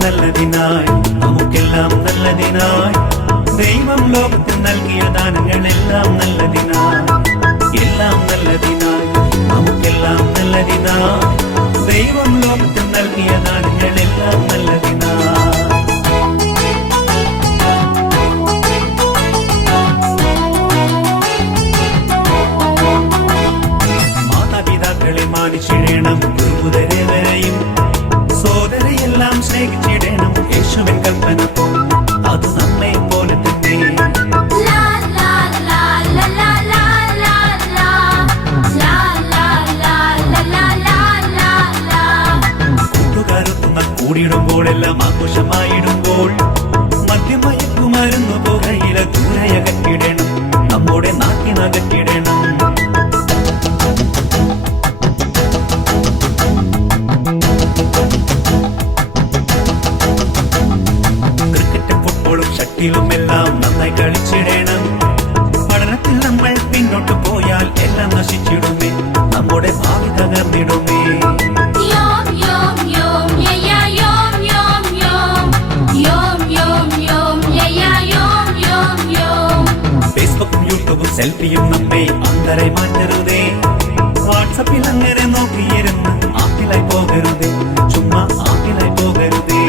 നല്ലതിനായി നമുക്കെല്ലാം നല്ലതിനായി ദൈവം ലോകത്തിൽ നൽകിയ ദാനങ്ങളെല്ലാം നല്ലതിനായി എല്ലാം നല്ലതിനായി നമുക്കെല്ലാം നല്ലതിനായി ദൈവം ലോകത്തിൽ നൽകിയ ദാനങ്ങളെല്ലാം നല്ലതിനായി മാതാപിതാക്കളെ മാനിച്ചിടണം ഗുരുതരവരെയും സോദരയെല്ലാം സ്നേഹിച്ചിടണം യേശുവിൻ കൽപ്പന അത് നമ്മെ പോലെ തന്നെ കൂട്ടുകാരൊത്തുന്ന കൂടിയിടുമ്പോഴെല്ലാം ആഘോഷമായിടുമ്പോൾ മദ്യമയക്കുമരുന്നു പുകയില ദൂരയകറ്റിടണം നമ്മുടെ നാട്ടിനകറ്റിടണം ിലുമെല്ലാം നന്നായി കളിച്ചിടണം പഠനത്തിൽ നമ്മൾ പിന്നോട്ട് പോയാൽ എല്ലാം നശിച്ചിടുമേ നമ്മുടെ ഭാവി തകർന്നിടുമേ ഫേസ്ബുക്കും യൂട്യൂബും സെൽഫിയും നമ്മെ അന്തരെ മാറ്റരുതേ വാട്സപ്പിൽ അങ്ങനെ നോക്കിയിരുന്ന് ആപ്പിലായി പോകരുതേ ചുമ്മാ ആപ്പിലായി പോകരുതേ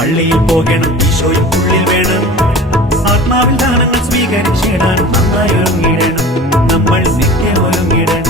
പള്ളിയിൽ പോകണം ഈശോയും ഉള്ളിൽ വേണം ആത്മാവിൽ ദാനങ്ങൾ സ്വീകരിച്ചിടാൻ നന്നായി ഒരുങ്ങിയിടണം നമ്മൾ നിത്യം ഒരുങ്ങിയിടണം